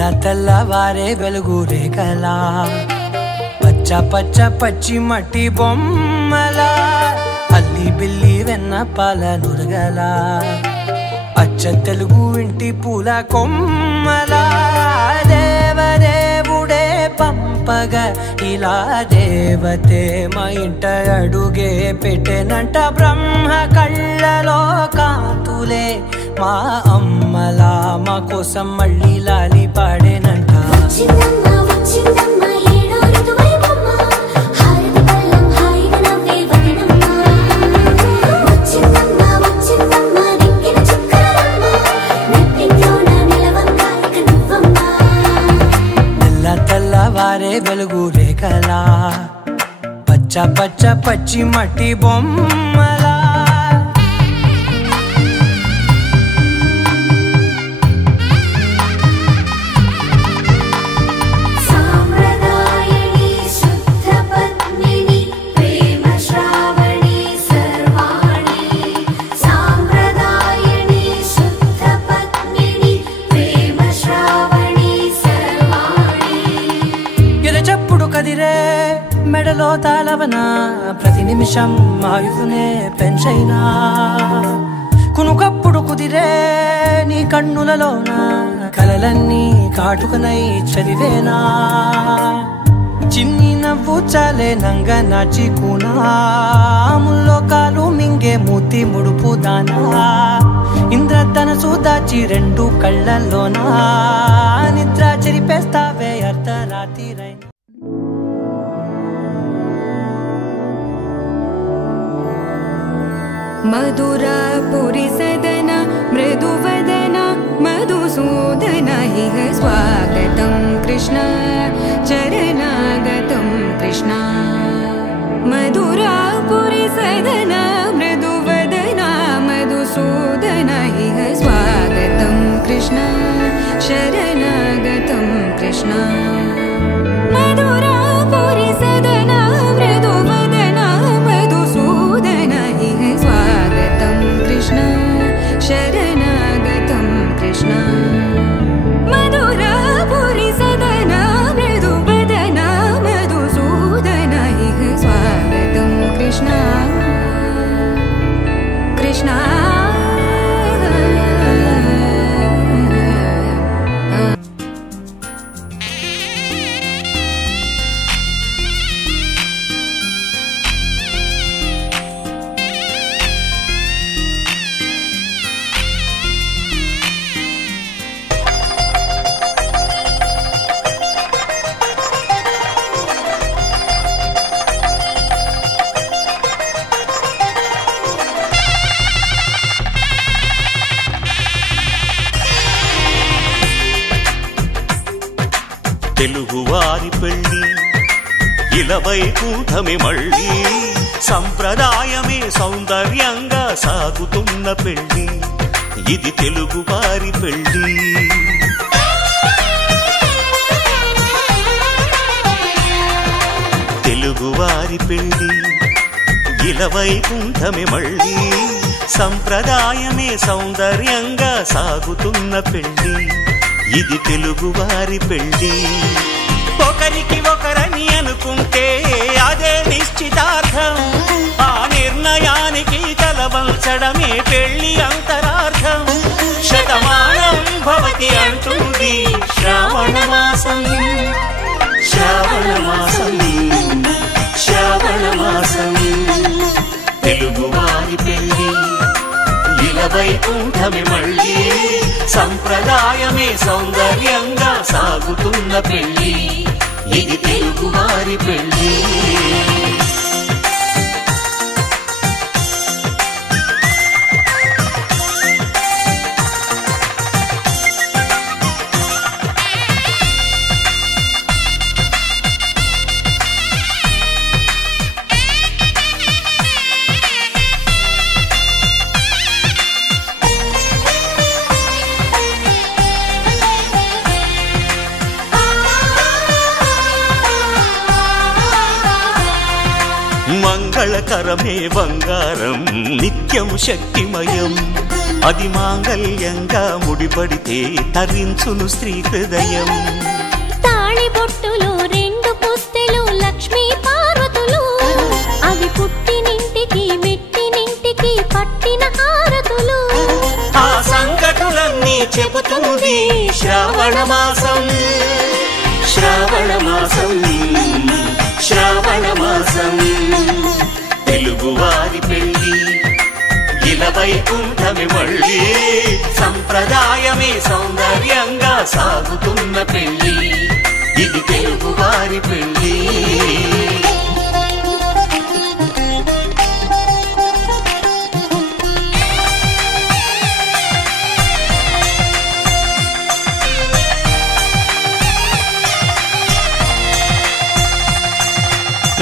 తెల్ల తెల్లవారే వెలుగు రేఖలా పచ్చ పచ్చ పచ్చి మట్టి బొమ్మలా అల్లి బిల్లి వెన్న పాల నురగలా అచ్చ తెలుగు ఇంటి పూల కొమ్మలా దేవదేవుడే పంపగా ఇలా దేవతే మా ఇంట అడుగే పెట్టెనంట బ్రహ్మ కళ్ళలో కాంతులే మా అమ్మలా మా కోసం మళ్ళీ లాలి పాడేనంట తెల్ల తెల్లవారే వెలుగు రేఖలా పచ్చ పచ్చ పచ్చి మట్టి బొమ్మలా మెడలో తాళవన ప్రతి నిమిషం ఆయువునే పెంచైనా కునుకప్పుడు కుదిరే నీ కన్నులలోన కలలన్నీ కాటుకనై చదివేనా చిన్ని నవ్వు చాలే నంగ నాచి కూనాముల్లో కాలు మింగే మూతి ముడుపు దానా ఇంద్రధనసు దాచి రెండు కళ్ళల్లోనా నిద్ర చెరిపేస్తావే అర్ధరాత్రి मधुरापुरी सदन मृदुवदन मधुसूदन इह स्वागतं कृष्ण चरणागतं कृष्ण मधुरापुरी सदन मृदुवदन मधुसूदन इह स्वागतं कृष्ण शरणागतं कृष्ण मधुरापुरी सदन मृदुवदन मधुसूदन इह स्वागतं कृष्ण शरणागतं कृष्ण मधुरापुरी सदन मृदुवदन मधुसूदन इह स्वागतं कृष्ण कृष्ण తెలుగువారి పెళ్ళి ఇలవైకుంఠమే మళ్ళీ సంప్రదాయమే సౌందర్యంగా సాగుతున్న పెళ్ళి ఇది తెలుగువారి పెళ్ళి తెలుగువారి పెళ్ళి ఇలవైకుంఠమే మళ్ళీ సంప్రదాయమే సౌందర్యంగా సాగుతున్న పెళ్ళి ఇది తెలుగువారి పెళ్ళి ఒకరికి ఒకరని అనుకుంటే అదే నిశ్చితార్థం ఆ నిర్ణయానికి తలవంచడమే పెళ్ళి అంతరార్థం శతమానం భవతి అంటుంది శ్రావణ మాసం శ్రావణ మాసం శ్రావణ మాసం తెలుగువారి పెళ్ళి ఇలవైకుంఠమే మళ్ళీ సంప్రదాయమే సౌందర్యంగా సాగుతున్న పెళ్ళి ఇది తెలుగువారి పెళ్ళి మంగళకరమే బంగారం నిత్యం శక్తిమయం అది మాంగళ్యంగా ముడిపడితే తరించును స్త్రీ హృదయం తాళి బొట్టులో రెండు పుస్తెలు లక్ష్మీ పార్వతులు అవి పుట్టినింటికి మెట్టినింటికి పట్టిన హారతులు ఆ సంకటులన్నీ చెబుతుంది శ్రావణ మాసం శ్రావణ మాసం శ్రావణ మాసం తెలుగువారి పెళ్లి ఇలవైకుంఠమి మళ్ళీ సంప్రదాయమే సౌందర్యంగా సాగుతున్న పెళ్లి ఇది తెలుగువారి పెళ్లి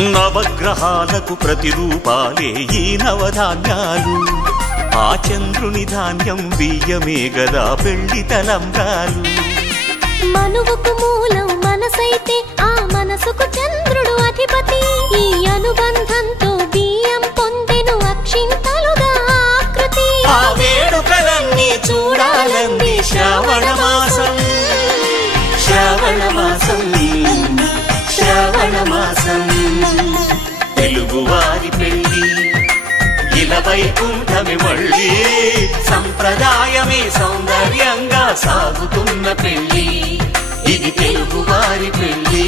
నవగ్రహాలకు ప్రతిరూపాలే ఈ నవధాన్యాలు ఆ చంద్రుని ధాన్యం బియ్యమే గదా పెళ్లి తలంబ్రాలు మనువుకు మూలం మనసైతే ఆ మనసుకు చంద్రుడు అధిపతి ఈ అనుబంధంతో బియ్యం పొందెను అక్షింతలుగా ఆకృతి ఆ వేడుకలన్నీ చూడాలంది శ్రావణ మాసం శ్రావణ మాసం శ్రావణ మాసం తెలుగువారి పెళ్లి ఇలవైకుంఠమి మళ్ళీ సంప్రదాయమే సౌందర్యంగా సాగుతున్న పెళ్లి ఇది తెలుగువారి పెళ్లి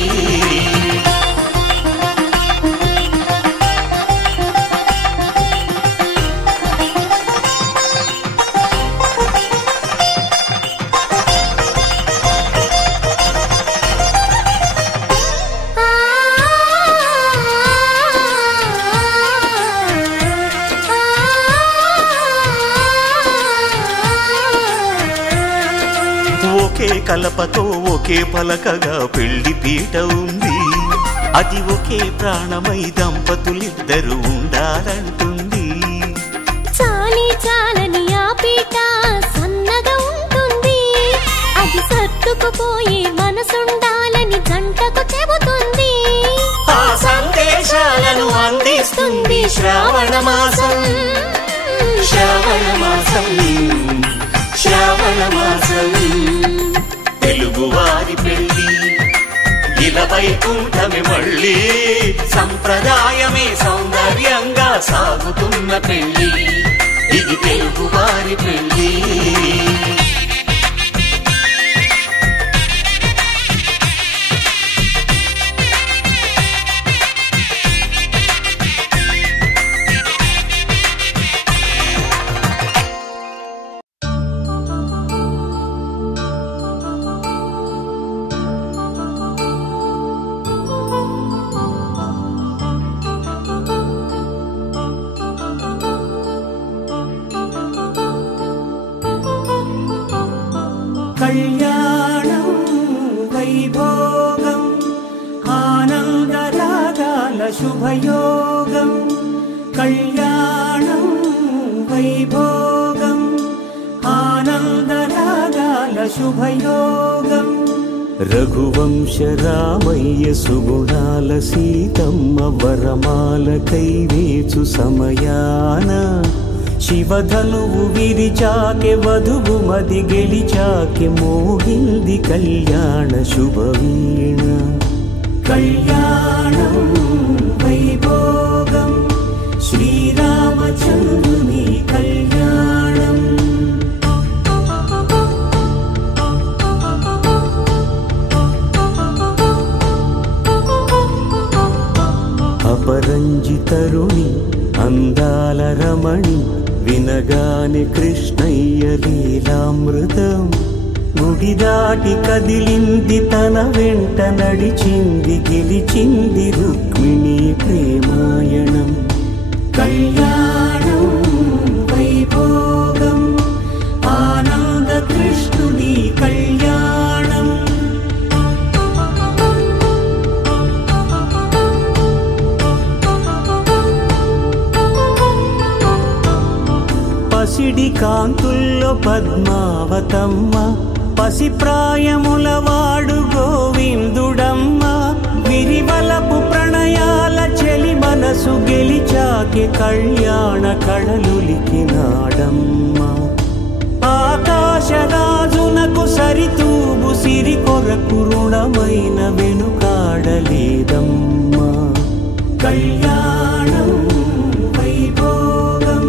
ఒకే కలపతో ఒకే పలకగా పెళ్లి పీట ఉంది అది ఒకే ప్రాణమై దంపతులిద్దరూ ఉండాలంటుంది చాలి చాలని ఆ పీట సన్నగా ఉంటుంది అది సర్దుకుపోయే మనసుండాలని జంటకు చెబుతుంది ఆ సందేశాలను అందిస్తుంది శ్రావణ మాసం శ్రావణ మాసం శ్రావణ మాసం తెలుగువారి పెళ్లి ఇలవైకుంఠమి మళ్ళీ సంప్రదాయమే సౌందర్యంగా సాగుతున్న పెళ్లి ఇది తెలుగువారి పెళ్లి కళ్యాణం వైభోగం ఆనందరాగాల శుభయోగం కళ్యాణం వైభోగం ఆనందరాగాల శుభయోగం రఘువంశ రామయ్య సుగుణాల సీతమ్మ వరమాల కైవేచు సమయాన శివధనువు విరిచాకె వధువు మది గెలిచాకె మోగింది కళ్యాణ శుభవీణ కళ్యాణం వైభోగం శ్రీరామచంద్రుని కళ్యాణం అపరంజి తరుణి అందాల రమణి వినగాని కృష్ణయ్య లీలామృతం గుడి దాటి కదిలింది తన వెంట నడిచింది గెలిచింది రుక్మిణి ప్రేమాయణం కళ్యాణం వైభోగం ఆనంద కృష్ణుని కళ్యాణం పసిడి కాంతుల్లో పద్మావతమ్మ పసిప్రాయముల వాడు గోవిందుడమ్మ విరివలపు ప్రణయాల చెలి మనసు గెలిచాకే కళ్యాణ కళలులికినాడమ్మా. ఆకాశరాజునకు సరితూగు సిరి కొరకు రుణమైన వెనుకాడలేదమ్మా. కళ్యాణం వైభోగం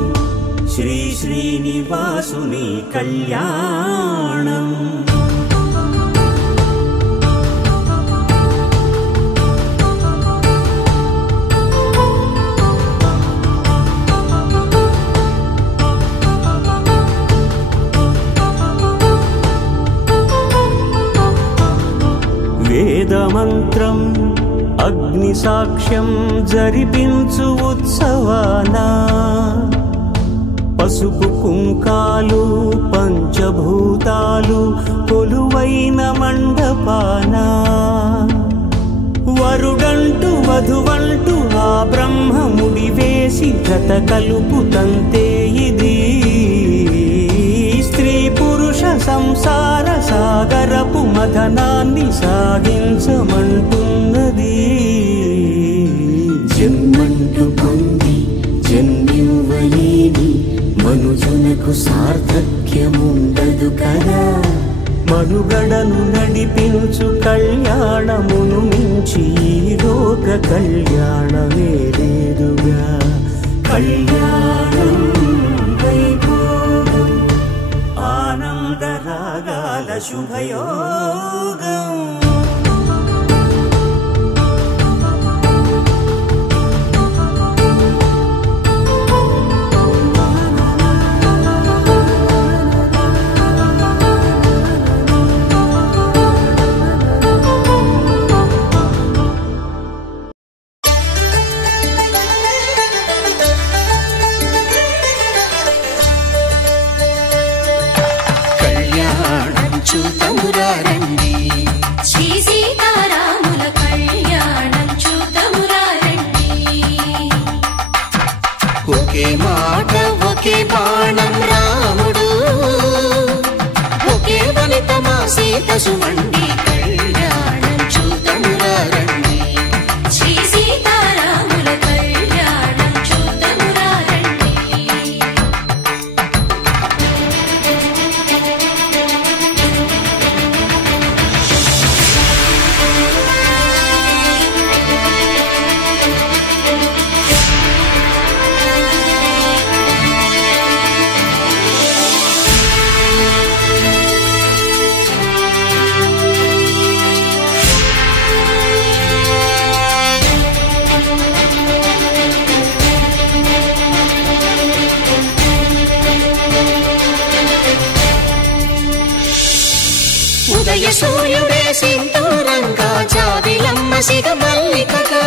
శ్రీ శ్రీనివాసుని కళ్యాణం. వేదమంత్రం అగ్ని సాక్ష్యం జరిపించు ఉత్సవానా, పసుపు కుంకాలు పంచభూతాలు కొలువైన మండపానా. వరుడంటూ వధువంటూ ఆ బ్రహ్మముడి వేసి జత కలుపు తంతే ఇది. స్త్రీ పురుష సంసార సాగరపు మథనాన్ని సాగించమంటున్నది. జన్మంటూ పొంది జన్మివ్వలేని మనుజునకు సార్థక్యముండదు కదా. మనుగడను నడిపించు కళ్యాణమును మించి లోక కళ్యాణమే లేదుగా. కళ్యాణం వైభోగం ఆనందరాగాల శుభయోగం. చూతమురారండి శ్రీ సీతారాముల కళ్యాణం చూతమురారండి. ఒకే మాట ఒకే బాణం రాముడు, ఒకే వనిత మా సీత సుమండి కళ్యాణం చూతమురారండి. శ్రీ సీతారాముల కళ్యాణం చూతమురారండి. ఉదయ సూర్యుడే సింధూరంగా జాబిలమ్మ సిగ మల్లికగా,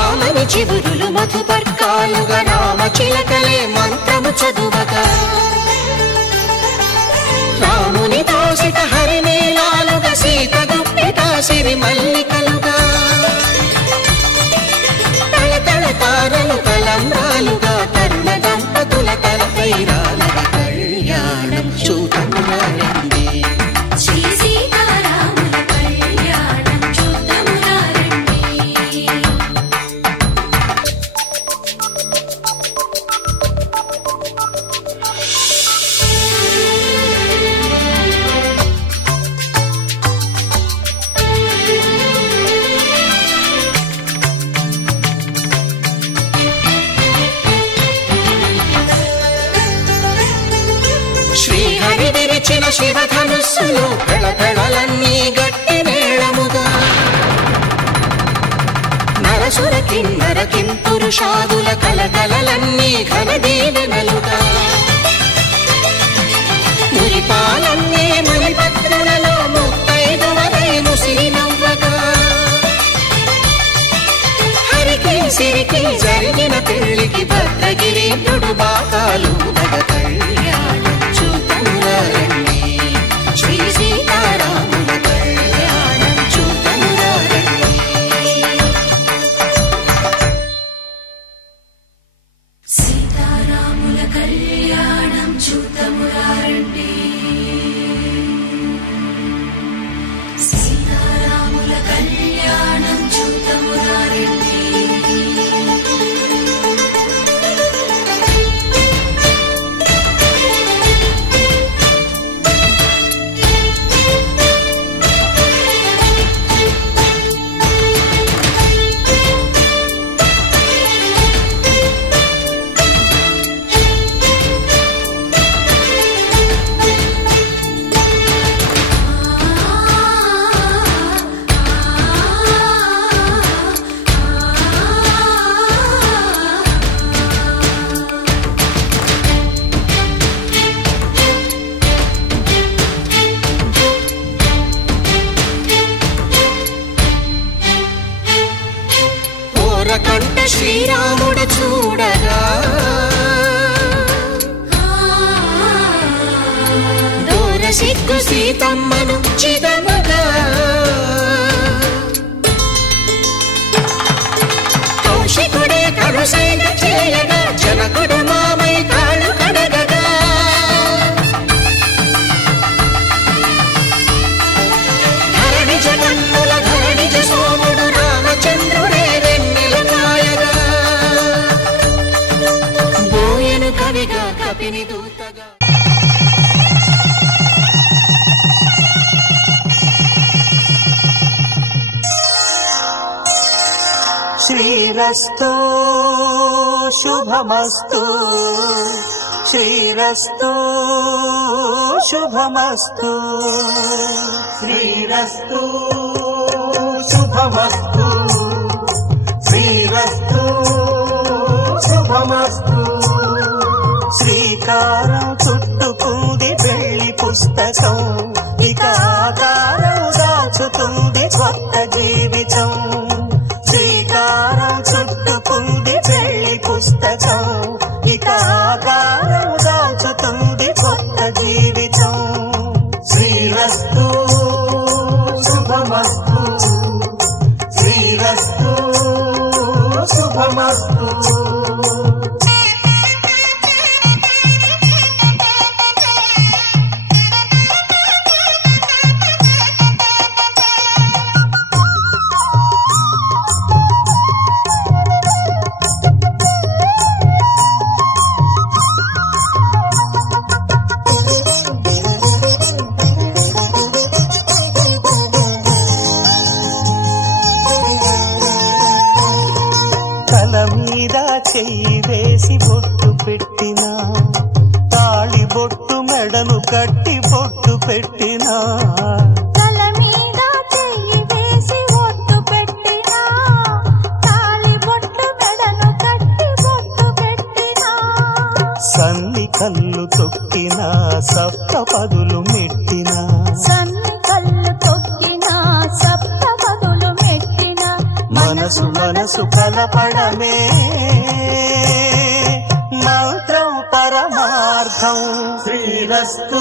ఆమని చిగురులు మధుపర్కాలుగా రామ చిలకలే మంత్రము చదువగా. రాముని దోసిట హరినీలాలుగా సీత గుప్పిట సిరి మల్లికలుగా. తళతళ తారలు తలంబ్రాలుగా తరుణ దంపతుల తలపైరాలుగా కళ్యాణం చూతమురారండి. శ్రీ సీతారాముల కళ్యాణం చూతమురారండి. శ్రీహరి విరిచిన శివధనుస్సులు పెళపెళలన్నీ గట్టి మేళముగా, నరసుర కిన్నర కింపురుషాదుల కలకలలన్నీ ఘన దీవెనలుగా. మురిపాలన్నీ మణిపత్రులలో ముత్తైదువలై ముసిరి నవ్వగా. హరికి సిరికి జరిగిన పెళ్లికి భద్రగిరి బాకాలు దగ కళ్యాణం చూతమురారండి. శ్రీ సీతారాముల కళ్యాణం చూతమురారండి. సీతారాముల కళ్యాణం చూతమురారండి. సీతారాముల కళ్యాణం కంట శ్రీరాముడు చూడగా దూర సిగ్గు సీతమ్మను చిదమగా కౌశికుడే కరుసైన చేయగా జనకుడు మామై కాళ్ళు కడగగా ధరణి జగన్నుల ధరణిజ సోముడు రామచంద్రుడే వెన్నెల కాయగా బోయను కవిగా కపిని దూతగా శ్రీరస్తు శుభమస్తు శ్రీరస్తు శుభమస్తు శ్రీరస్తు శుభమస్తు శ్రీరస్తు శుభమస్తు శ్రీకారం చుట్టుకుంది పెళ్లి పుస్తకం ఇక ఆకారం దాచుతుంది కొత్త జీవితం శ్రీకారం చుట్టుకుంది పెళ్లి పుస్తకం ఇక ఆకారం దాచుతుంది కొత్త జీవితం శ్రీరస్తు శుభమస్తు శ్రీరస్తు శుభమస్తు చెయ్యి వేసి బొట్టు పెట్టినా తాళి బొట్టు మెడను కట్టి బొట్టు పెట్టినా తల మీద చెయ్యి వేసి బొట్టు పెట్టినా తాళి బొట్టు మెడను కట్టి బొట్టు పెట్టినా సన్ని కళ్ళు తొక్కినా సప్త పదులు మెట్టినా సన్ని కళ్ళు తొక్కినా సప్త పదులు మెట్టినా మనసు మనసు కలపడమే మంత్రం పరమార్థం శ్రీరస్తు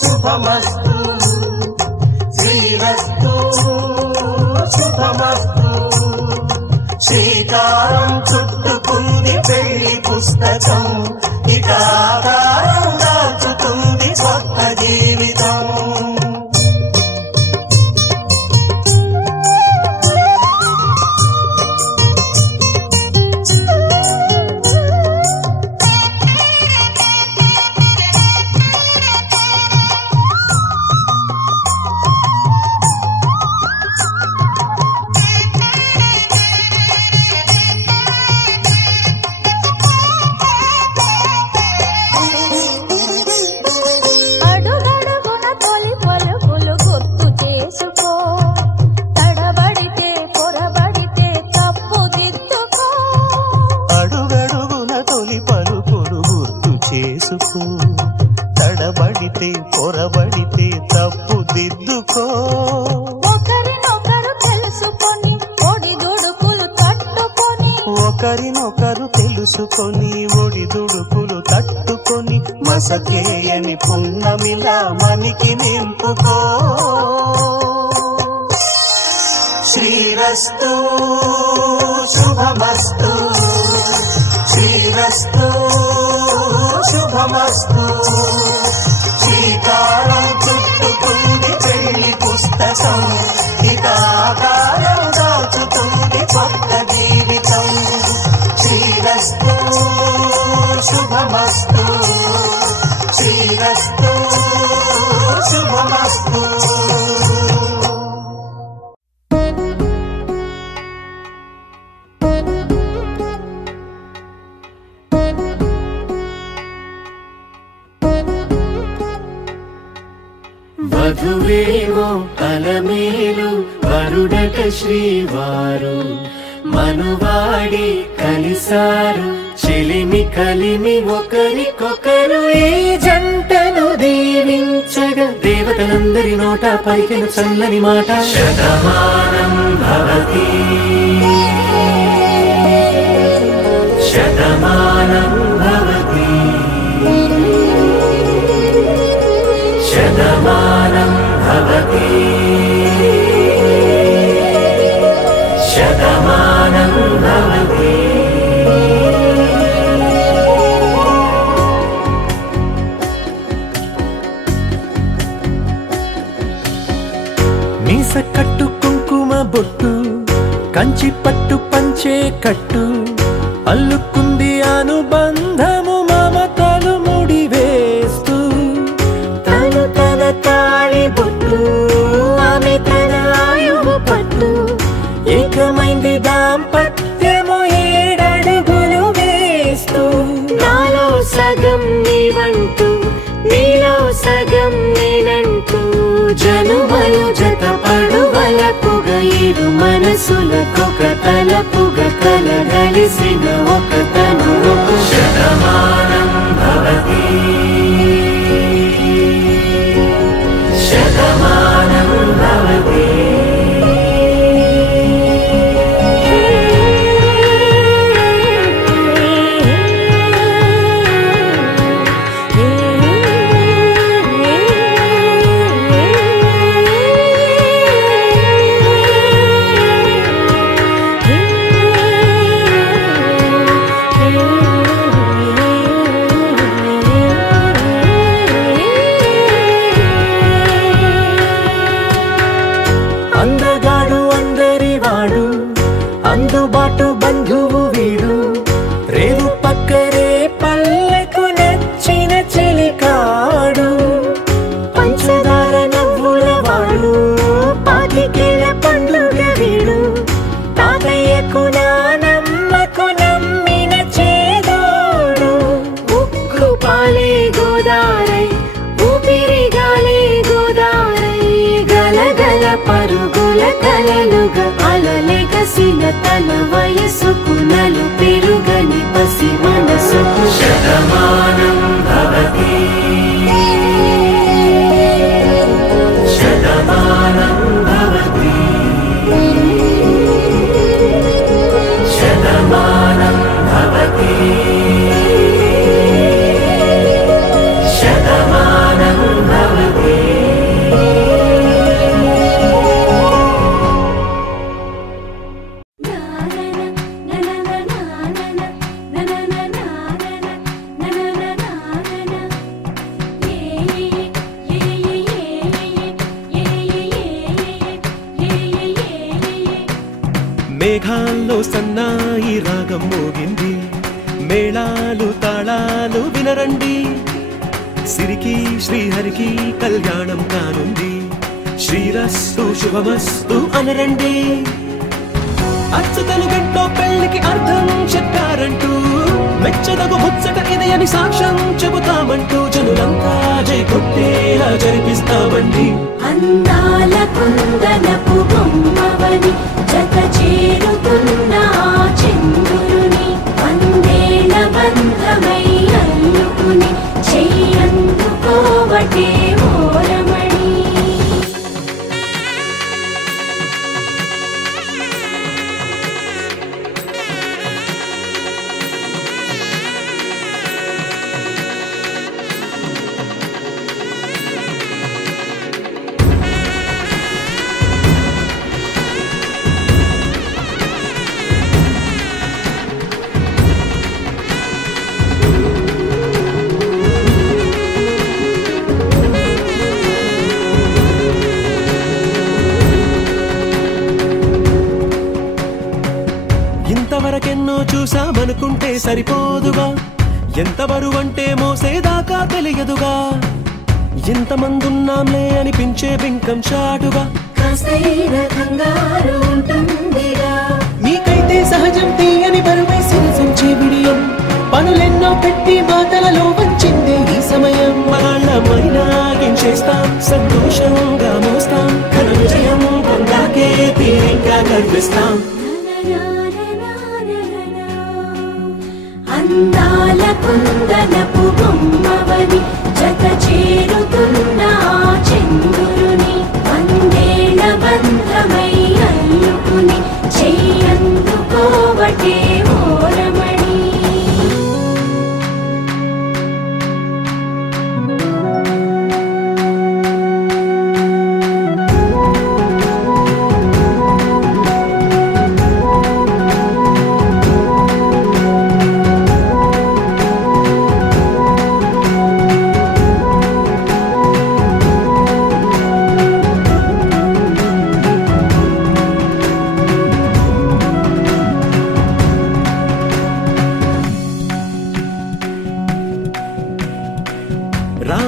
శుభమస్తు శ్రీరస్తు శుభమస్తు శ్రీకారం చుట్టుకుంది పెళ్లి పుస్తకం ఇక ఆకారం దాచుతుంది కొత్త జీవితం తడబడితే పొరబడితే తప్పు దిద్దుకో ఒకరినొకరు తెలుసుకొని ఒడిదుడుకులు తట్టుకొని ఒకరినొకరు తెలుసుకొని ఒడిదుడుకులు తట్టుకొని మసకేయని పున్నమిలా మనికి నింపుకో శ్రీరస్తు శుభమస్తు శ్రీరస్తు శుభమస్తు శ్రీకారం చుట్టుకుంది పెళ్లి పుస్తకం ఇక ఆకారం దాచుతుంది కొత్త జీవితం శ్రీరస్తు శుభమస్తు శ్రీరస్తు శుభమస్తు వధువేమో అలమేలు వరుడట శ్రీవారు మనువాడి కలిసారు చెలిమి కలిమి ఒకరికొకరు ఈ జంటను దీవించగా దేవతలందరి నోట పలికిన చల్లని మాట శతమానం భవతి కంచి పట్టు పంచే కట్టు అల్లుకుంది అనుబంధము మమతలు ముడివేస్తూ తను తన తాళి బొట్టు ఆమె తన ఆయువు పట్టు ఏకమైంది దాంపత్యము 7 అడుగులు వేస్తూ నాలో సగం నీవంటూ నీలో సగం నేనంటూ జనుమలు జత పడువలపుగ 7 మనసులకొక తలపుగ కలగలిసిన ఒక తను శతమానం భవతి శతమానం భవతి అందగాడు అందరివాడు అందుబాటు బంధువు వీడు రేవు పక్కరే పల్లెకు నచ్చిన చెలికాడు పంచదార నవ్వుల వాడు పాతికేల పండుగ వీడు తాతయ్యకు నానమ్మకు నమ్మిన చేదోడు ఉక్కు పాలే గోదారై ఊపిరిగాలే గోదారై గలగల పరుగుల కలలుగా అలలెగసిన తన వయసుకు నలు పెరుగని పసి మనసుకు శతమానం భవతి శతమానం భవతి శతమానం భవతి శతమానం భవతి మేఘాల్లో సన్నాయి రాగం మోగింది మేళాలు తాళాలు వినరండి సిరికి శ్రీహరికి కళ్యాణం కానుంది శ్రీరస్తు శుభమస్తు అనరండి అచ్చతలు గంటో పెళ్లికి అర్థం చెప్పారంటూ మెచ్చదగు ముచ్చట ఇదయని సాక్ష్యం చెబుతామంటూ జనులంతా జై కొట్టేలా జరిపిస్తామండి అందాల కుందనపు బొమ్మవని జత చేరుతున్న చంద్రుని వందేల బంధమై అల్లుకుని చెయ్యందుకోవటే ఓరమణి ఇంతవరకెన్నో చూసామనుకుంటే సరిపోదుగా ఎంత బరువంటే మోసేదాకా తెలియదుగా ఇంతమందున్నాంలే అనిపించే బింకం చాటుగా కాస్తైన కంగారు ఉంటుందిగా మీకైతే సహజం తీయని బరువై సిరిసించే బిడియం పనులెన్నో పెట్టి మాటలలో వచ్చిందే ఈ సమయం వాళ్ళమైనా చేస్తాం సంతోషంగా మోస్తాం ఘన విజయం పొందాకే తీరిగ్గా కనిపిస్తాం అందాల కుందనపు బొమ్మవని జత చేరుతున్న చంద్రుని వందేల బంధమై అల్లుకుని చెయ్యందుకోవటే ఓరమణి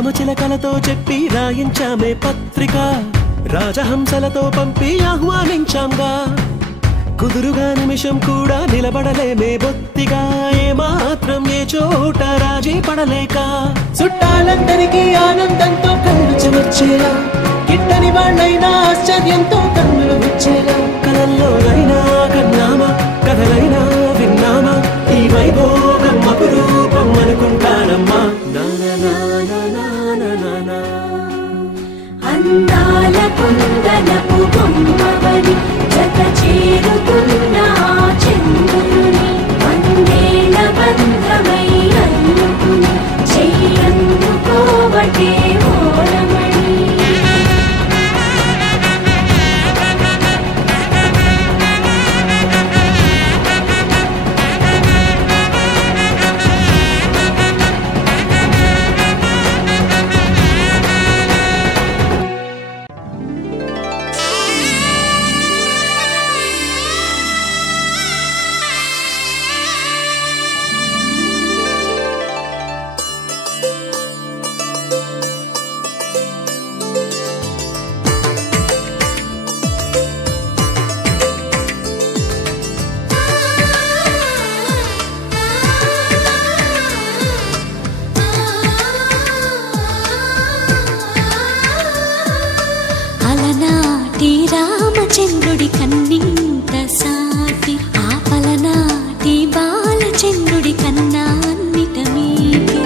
రామచిలకలతో చెప్పి రాయించామే పత్రిక, రాజహంసలతో పంపి ఆహ్వానించాంగా. కుదురుగా నిమిషం కూడా నిలబడలేమే బొత్తిగా, ఏమాత్రం ఏ చోట రాజీ పడలేక. చుట్టాలందరికీ ఆనందంతో కళ్ళు చెమర్చేలా, గిట్టని వాళ్ళైనా ఆశ్చర్యంతో కన్నులు వచ్చేలా. కలల్లోనైనా కన్నామా, కథలైనా విన్నామా, ఈ వైభోగం అపురూపం అనుకుంటానమ్మా. అందాల కుందనపు బొమ్మవని జత చేరుతున్న చంద్రుని, వందేళ్ల బంధమై అల్లుకుని చెయ్యందుకోవటే ఓరమణి. అలనాటి రామచంద్రుడి కన్నింత సాటి, ఆపలనాటి బాలచంద్రుడి కన్నా అన్నిట మీటి.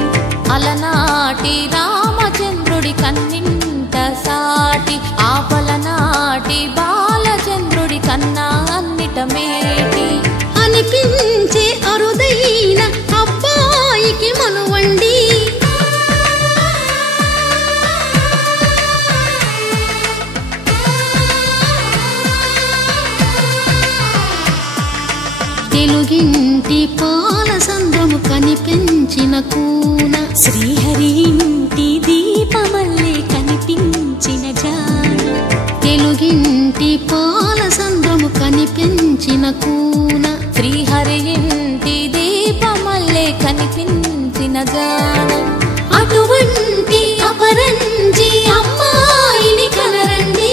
అలనాటి రామచంద్రుడి కన్నింత సాటి, ఆపలనాటి బాలచంద్రుడి కన్నా అన్నిట మేటి. అనిపించే అరుదైన అబ్బాయికి మనువండి, తెలుగింటి పాల సంద్రము కనిపించిన కూన, శ్రీహరి ఇంటి దీపమల్లే కనిపించిన జాన. తెలుగింటి పాల సంద్రము కనిపించిన కూన, శ్రీహరి ఇంటి దీపమల్లే కనిపించిన జాన. అటువంటి అపరంజి అమ్మాయిని కనరండి.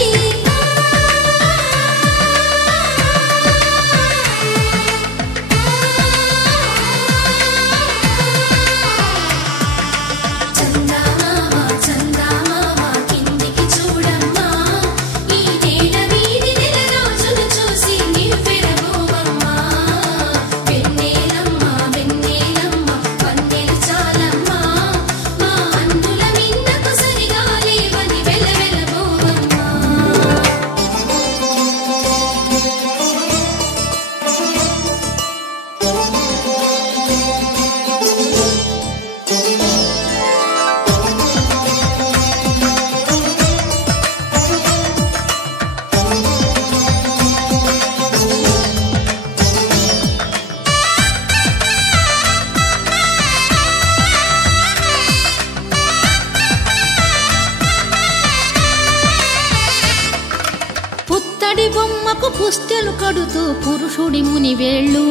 పుత్తడి బొమ్మకు పుస్తెలు కడుతూ పురుషుడి ముని వేళ్ళు,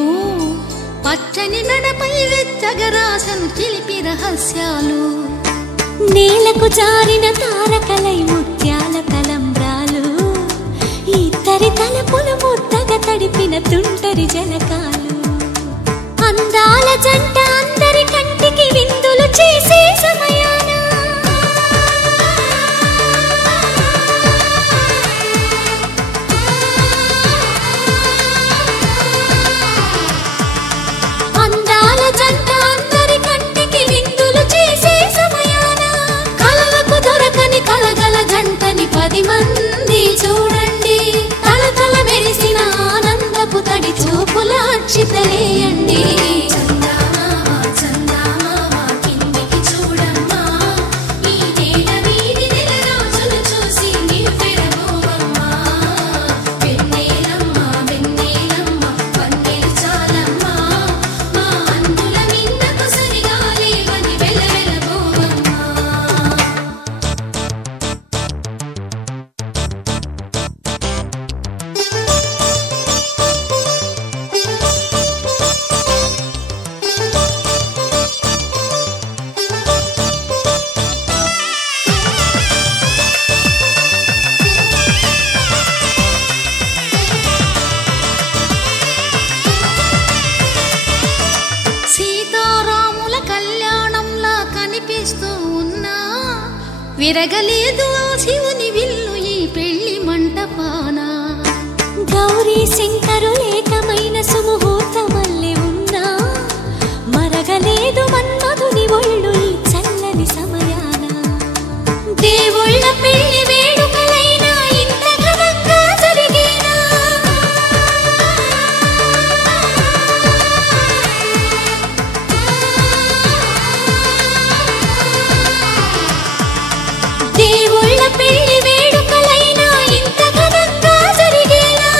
పచ్చని నడపై వెచ్చగరాసను చిలిపి రహస్యాలు. నేలకు జారిన తారకలై ముత్యాల తలంబ్రాలు, ఇద్దరి తలపులు ముద్దగా తడిపిన తుంటరి జలకాలు. అందాల జంట అందరి కంటికి విందులు చేసే సమయాన, అందాల జంట అందరి కంటికి విందులు చేసే సమయాన, కలలకు దొరకని కలగల జంటని 10 మంది చూడండి. తలతల మెరిసిన ఆనందపు తడి చూపుల అక్షితలేయండి. మెరగలేదు ఆ శివుని విల్లు ఈ పెళ్లి మంటపాన. గౌరీ శంకరు ఏకమైన సుముహూర్తమల్లె ఉన్నా మరగలేదు మన్మధుని ఒళ్ళు ఈ చల్లని సమయాన. దేవుళ్ళ పెళ్లి వేడుకలైనా ఇంత ఘనంగా జరిగేనా? దేవుళ్ళ పెళ్లి వేడుకలైనా ఇంత ఘనంగా జరిగేనా?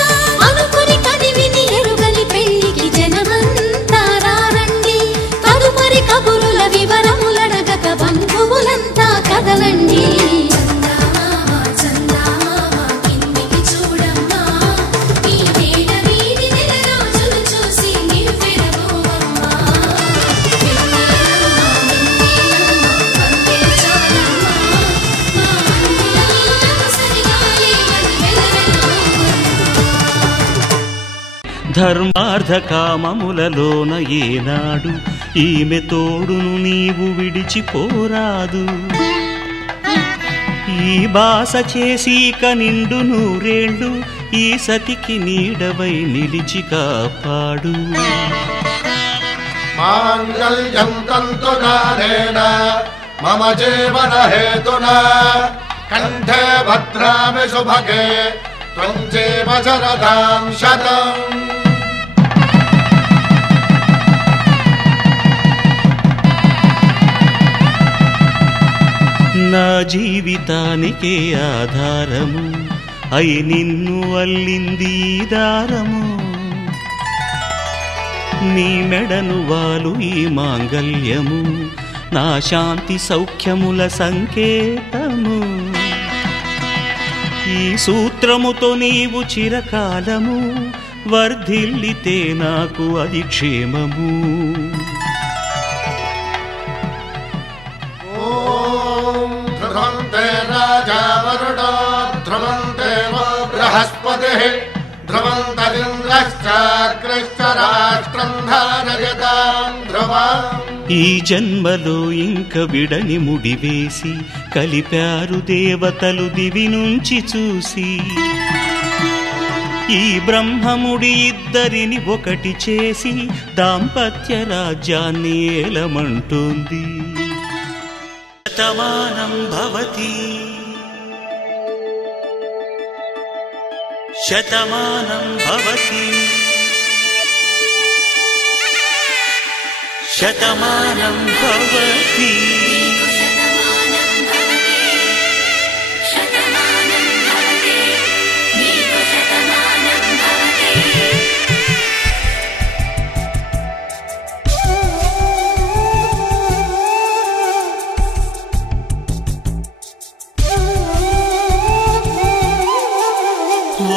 అనుకుని కదివిని ఎరుగని పెళ్లికి జనమంతా రారండి. తదుపరి కబురుల వివరములడగక బంధువులంతా కదలండి. కిందికి చూడమ్మా, ఈ వేళ వీధి నెల రోజులు చూసి నివ్వెరబోవమ్మా. ధర్మార్థ కామములలోన ఏనాడు ఈమె తోడును నీవు విడిచిపోరాదు. ఈ బాస చేసి నిండు నూరేళ్ళు ఈ సతికి నీడవై నిలిచి కాపాడు. మాంగళ్యం తంతునానేన మమ జీవన హేతునా కంఠే భద్రామి శుభగే త్వం జీవ శరదాం శతం. నా జీవితానికే ఆధారము అయి నిన్ను అల్లింది దారము. నీ మెడను వాలు ఈ మాంగల్యము నా శాంతి సౌఖ్యముల సంకేతము. ఈ సూత్రముతో నీవు చిరకాలము వర్ధిల్లితే నాకు అది క్షేమము. ధ్రువంతే రాజా వరుణో ధ్రువంతే బృహస్పతిః ధ్రువంతరింద్రశ్చాగ్రశ్చ రాష్ట్రం ధారయతాం ధ్రువం. ఈ జన్మలో ఇంక విడని ముడివేసి కలిపారు దేవతలు దివి నుంచి చూసి. ఈ బ్రహ్మముడి ఇద్దరిని ఒకటి చేసి దాంపత్య రాజ్యాన్ని ఏలమంటోంది. శతమానం భవతి శతమానం భవతి శతమానం భవతి.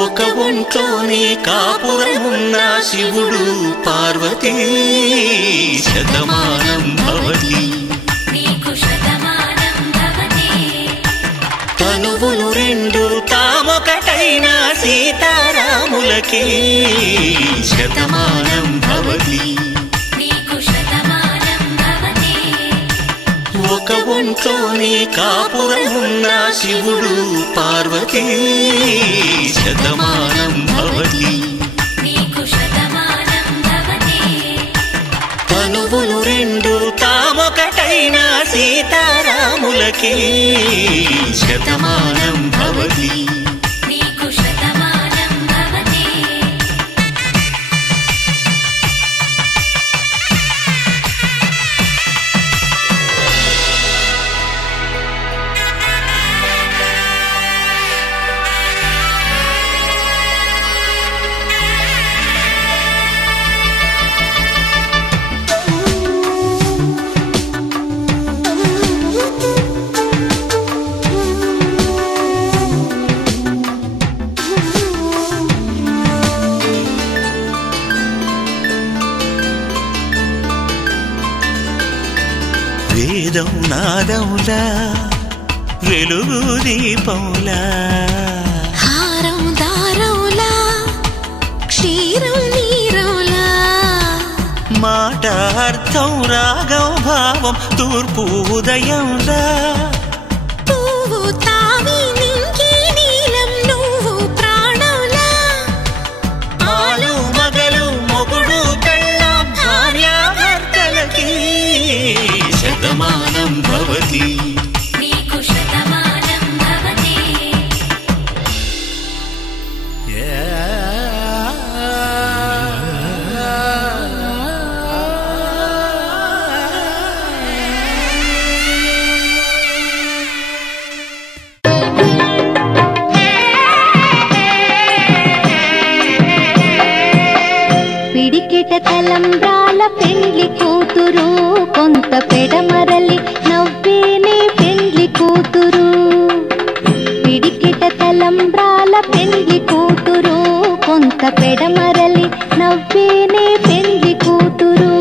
ఒక ఒంట్లోనే కాపురమున్న శివుడు పార్వతీ శతమానం భవతి. తనువులు రెండు తామొకటైన సీతారాములకి శతమానం భవతి. ఒక ఒంట్లోనే కాపురమున్న శివుడు పార్వతీ శతమానం భవతి. తనువులు రెండు తామొకటైన సీతారాములకి శతమానం భవతి. వేదం నాదములా వెలుగు దీపములా హారం దారములా క్షీరం నీరములా మాట అర్థం రాగం భావం తూర్పు ఉదయంలా పువ్వ తావి నింగి నీలం నువ్వు ప్రాణంలా ఆలు మగలు మొగుడు పెళ్ళాం భార్యాభర్తలకి శతమానం భవతి నీకు శతమానం భవతి. పిడికిట తలంబ్రాల పెండ్లి కూతురు కొంత పెడమరలి నవ్వేనే పెండ్లి కూతురు. పిడికిట తలంబ్రాల పెండ్లి కూతురు కొంత పెడమరలి నవ్వేనే పెండ్లి కూతురు.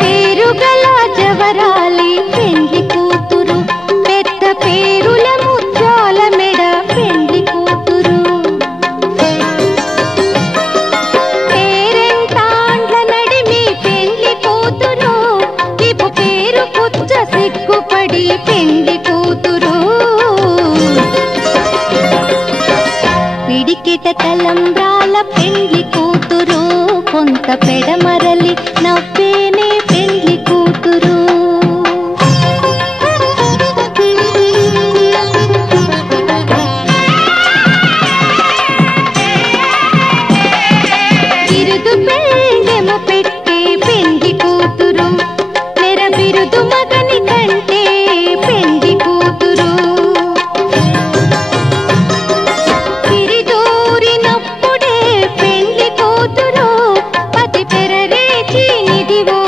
పేరుగల జవరాలి పెండ్లి కూతురు పెద్ద పేరుల ముత్యాల మెడ పెండ్లి కూతురు. పేరెంటాండ్ల నడిమి పెండ్లి కూతురు ఇపు పేరు పుచ్చ సిగ్గుపడి పెండ్లి కూతురు. పిడికిట తలంబ్రాల పెండ్లి కూతురు కొంత పెడమరలి నవ్వేనే పెండ్లి కూతురు. బిరుదు పెండెమ పెట్టే పెండ్లి కూతురు నెర బిరుదు మగని కంటే పెండ్లి కూతురు. తిరిదూరినప్పుడే పెండ్లి కూతురు పతి పెరరేచి నిదివో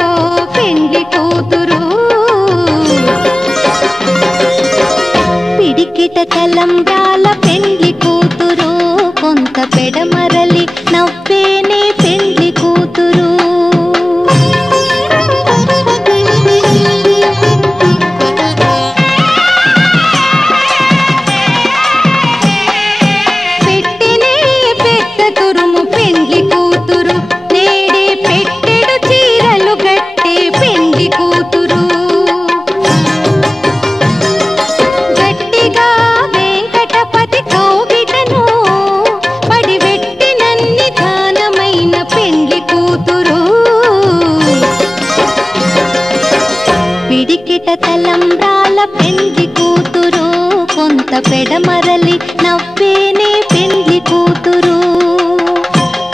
పెండ్లి కూతురు. పిడికిట తలంబ్రాల పెండ్లి కూతురు కొంత పెడమరలి నవ్వేనే పెండ్లి కూతురు. పెట్టినే పెద్ద తురుము పెండ్లి కూతురు నేడే పెట్టెడు చీరలు గట్టే పెండ్లి కూతురు. గట్టిగా వెంకటపతి కౌగిటను పడివెట్టినన్ని దానమైన పెండ్లి కూతురు. పిడికిట తలంబ్రాల పెండ్లి కూతురు కొంత పెడమరలి నవ్వేనే పెండ్లి కూతురు.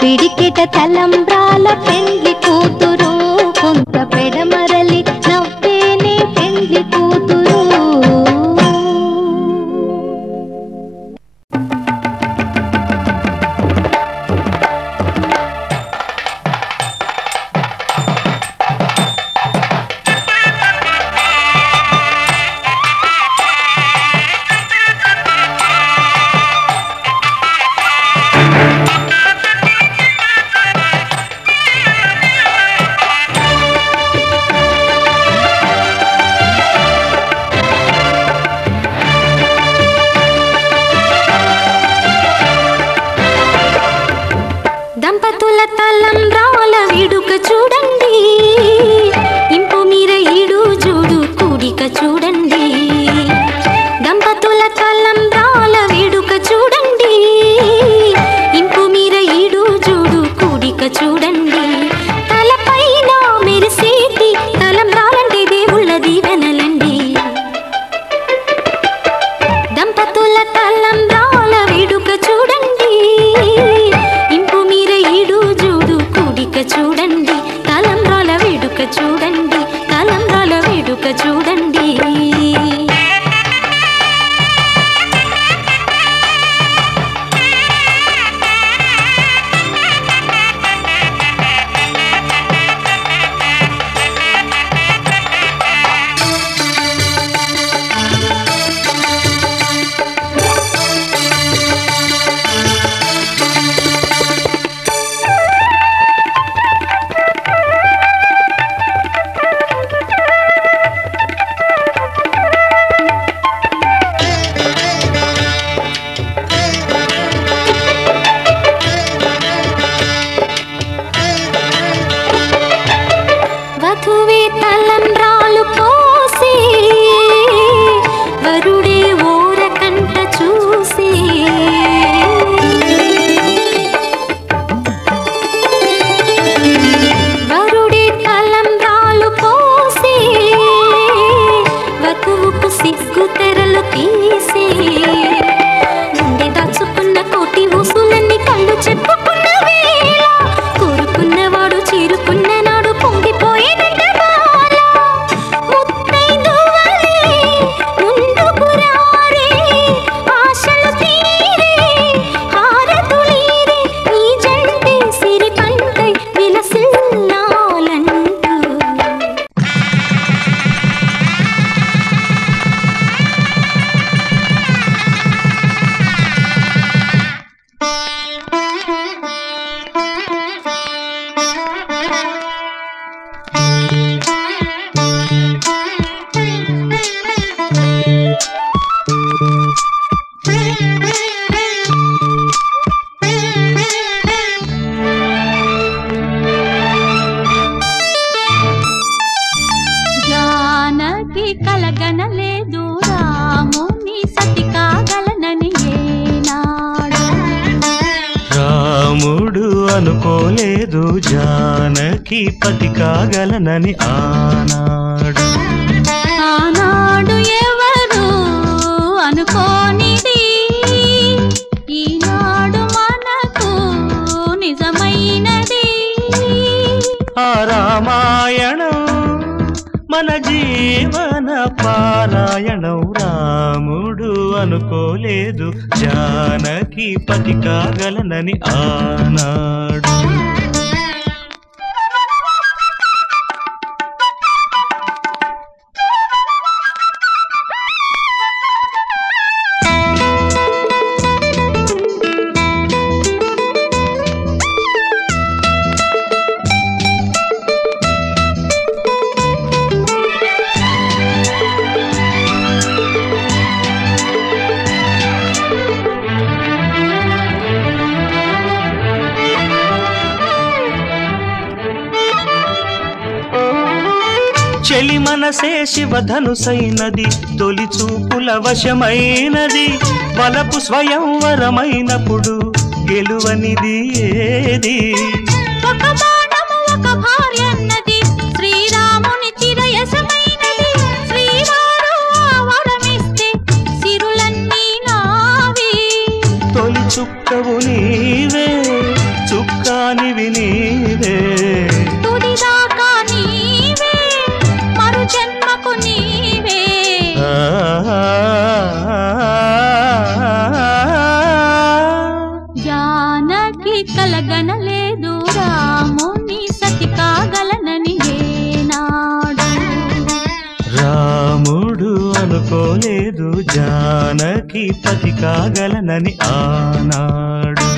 పిడికిట తలంబ్రాల పెండ్లి కూతురు కొంత పెడమరలి నవ్వేనే పెండ్లి కూతురు. దంపతుల తలంబ్రాల వేడుక చూడండి ఇంపు మీర ఈడు చూడు కూడిక చూడండి. దంపతుల తలంబ్రాల వేడుక చూడండి ఇంపు మీర ఈడు చూడు కూడిక చూడండి. తలపైన మెరిసేటి తలంబ్రాలంటే దేవుళ్ళ దీవెనలండి. దంపతుల తలంబ్రాల వేడుక చూడండి ఇంపు మీర ఈడు చూడు కూడిక చూడండి. తలంబ్రాల వేడుక చూడండి తలంబ్రాల వేడుక చూడండి. అనుకోలేదు జానకి పతి కాగలనని ఆనాడు. ఆనాడు ఎవరు అనుకోనిది ఈనాడు మనకు నిజమైనది. ఆ రామాయణం మన జీవన పారాయణం. రాముడు అనుకోలేదు జానకి పతి కాగలనని ఆనాడు. చెలి మనసే శివధనుసైనది తొలి చూపుల వశమైనది. వలపు స్వయంవరమైనప్పుడు గెలువనిది ఏది? ఒక బాణము ఒక భార్యన్నది శ్రీరాముని చిరయసమైనది. శ్రీవారు వరమిస్తే సిరులన్నీ నావి. తొలి చుక్కవు నీవే చుక్కానివి నీవే. తుదిదాకా నీవే మరు జన్మకు నీవే. జానకి కలగనలేదు రాముని సతి కాగలనని ఏనాడు. రాముడు అనుకోలేదు జానకి పతి కాగలనని ఆనాడు.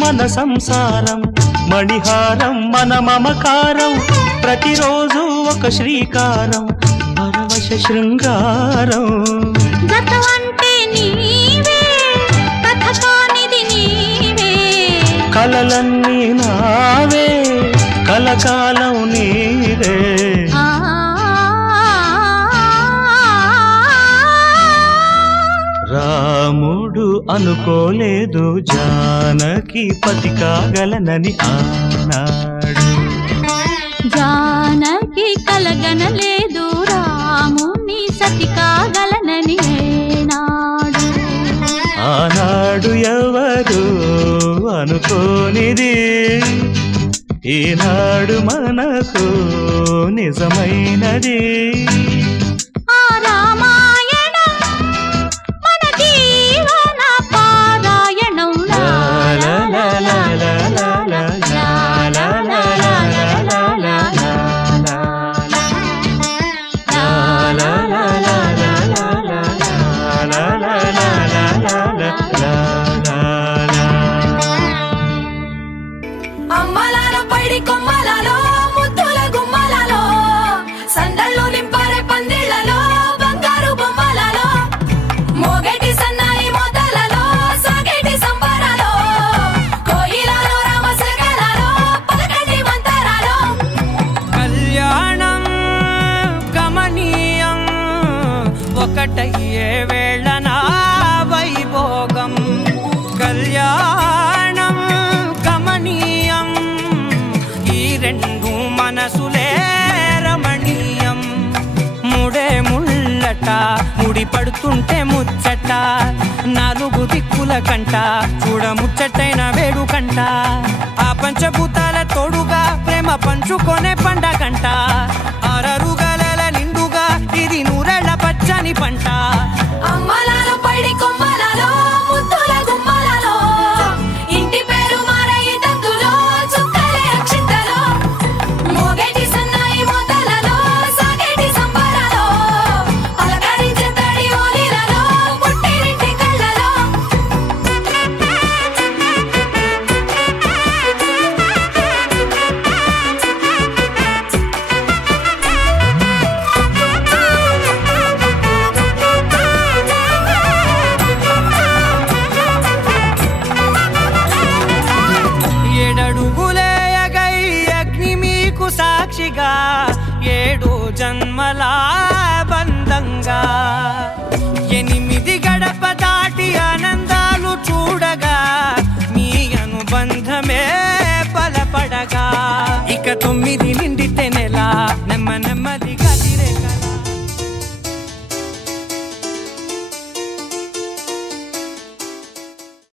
మన సంసారం మణిహారం మన మమకారం. ప్రతిరోజు ఒక శ్రీకారం పరవశ శృంగారం. గతమంటే నీవే కథ కానిది నీవే. కలలన్నీ నావే కలకాలం నీవే. రాముడు అనుకోలేదు జానకి పతి కాగలనని ఆనాడు. జానకి కలగనలేదు రాముని సతి కాగలనని ఏనాడు. ఆనాడు ఎవరు అనుకోనిది ఈనాడు మనకు నిజమైనది. అమ్మలాల పైడి కొమ్మలలో ముద్దుల గుమ్మలలో సందళ్ళు నింపరే పందిళ్లలో బంగారు బొమ్మలలో మోగేటి సన్నాయి మోతలలో సాగేటి సంబరాలో కోయిలలో రామసగలలో పలకటి మంతరాలో. కళ్యాణం గమనీయం ఒకటయ్యే వేళ నా వైభోగం. కళ్యాణం గమనీయం ఈ రెండు మనసులే రమణీయం. ముడే ముళ్ళట ముడి పడుతుంటే ముచ్చట నాలుగు దిక్కుల కంట చూడ ముచ్చటైన వేడుకంట. ఆ పంచభూతాల తోడుగా ప్రేమ పంచుకొనే పండగంట. అరరుగలల నిండుగా ఇది నూరెళ్ళ పచ్చని పంట. అమ్మలాల పైడి కొమ్మలలో ముద్దుల జన్మల బంధంగా 8 గడప దాటి ఆనందాలు చూడగా మీ అనుబంధమే బలపడగా ఇక 9 నిండితే నెల నెమ్మదిగా